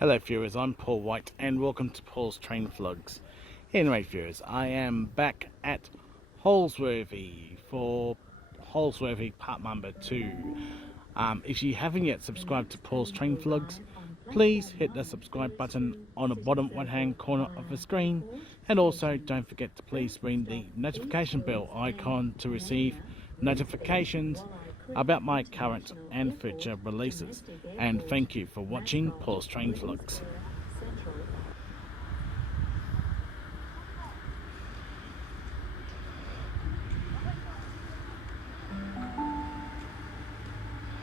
Hello viewers, I'm Paul White and welcome to Paul's Train Vlogs. Anyway viewers, I am back at Holsworthy for Holsworthy part number 2. If you haven't yet subscribed to Paul's Train Vlogs, please hit the subscribe button on the bottom right hand corner of the screen, and also don't forget to please ring the notification bell icon to receive notifications about my current and future releases. And thank you for watching Paul's Train Vlogs.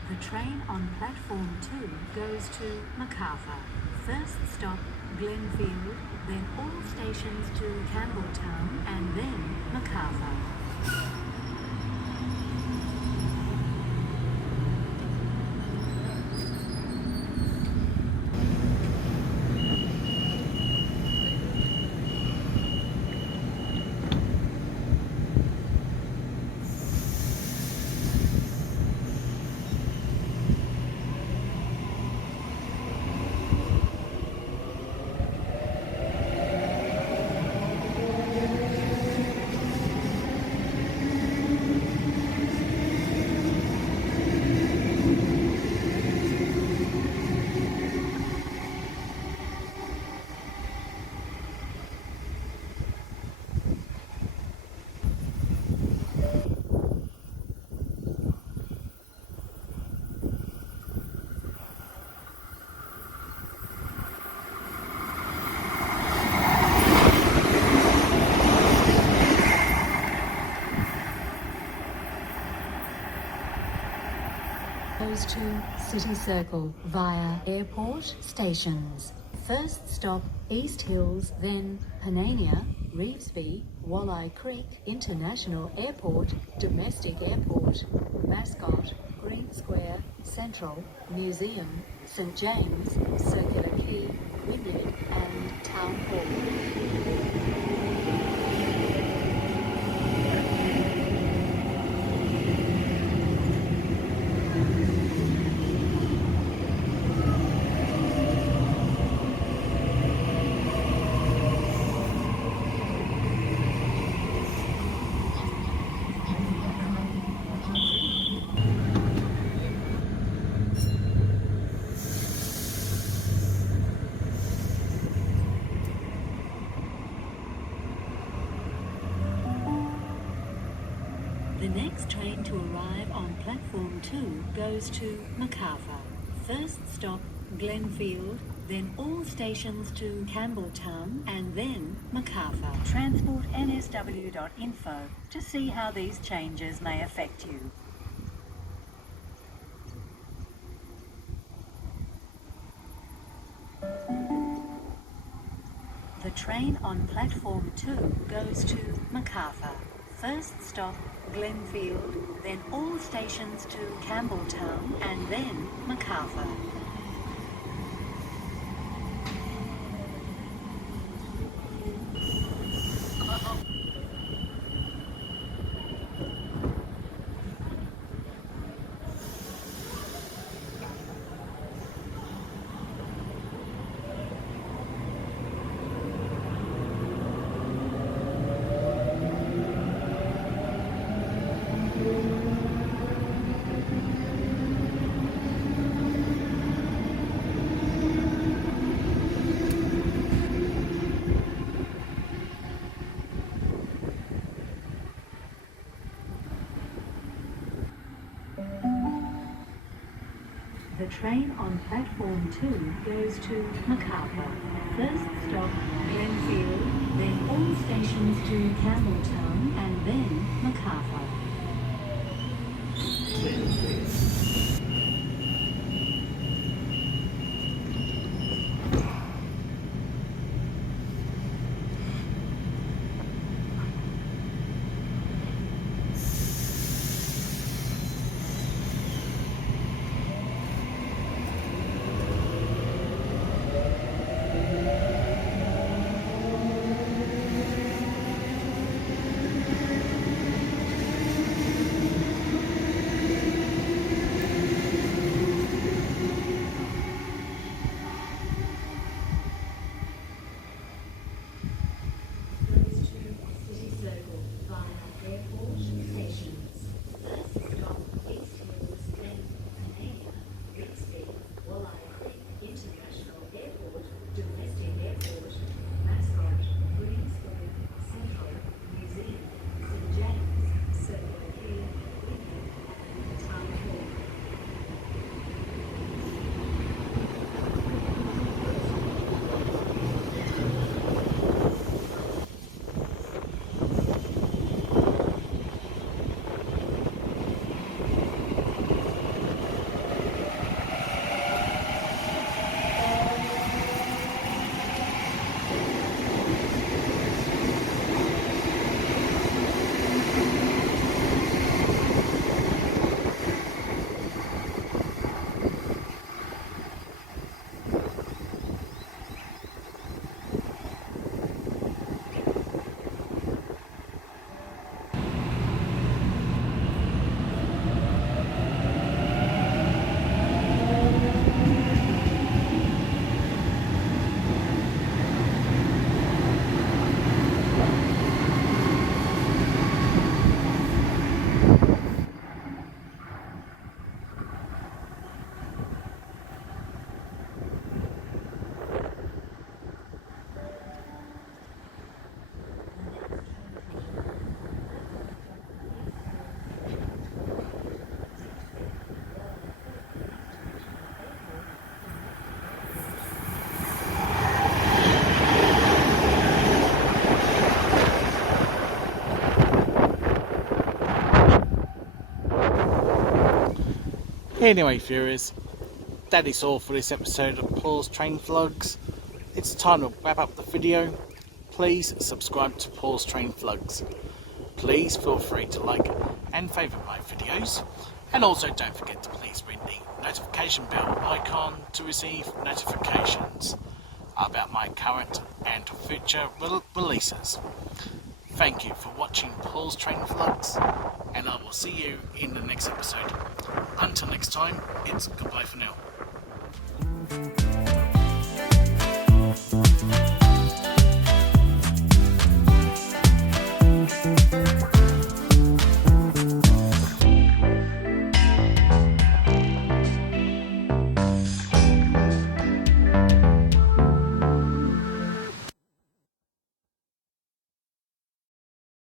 The train on platform 2 goes to Macarthur. First stop Glenfield, then all stations to Campbelltown and then Macarthur. Goes to City Circle via airport stations. First stop East Hills, then Panania, Revesby, Walleye Creek, International Airport, Domestic Airport, Mascot, Green Square, Central, Museum, St James, Circular Quay, Wynyard and Town Hall. The next train to arrive on platform 2 goes to Macarthur. First stop Glenfield, then all stations to Campbelltown and then Macarthur. Transport nsw.info to see how these changes may affect you. The train on platform 2 goes to Macarthur. First stop Glenfield, then all stations to Campbelltown and then Macarthur. The train on platform 2 goes to Macarthur. First stop Glenfield, then all stations to Campbelltown and then Macarthur. Anyway, viewers, that is all for this episode of Paul's Train Vlogs. It's time to wrap up the video. Please subscribe to Paul's Train Vlogs. Please feel free to like and favourite my videos. And also don't forget to please ring the notification bell icon to receive notifications about my current and future releases. Thank you for watching Paul's Train Vlogs, and I will see you in the next episode. Until next time, it's goodbye for now.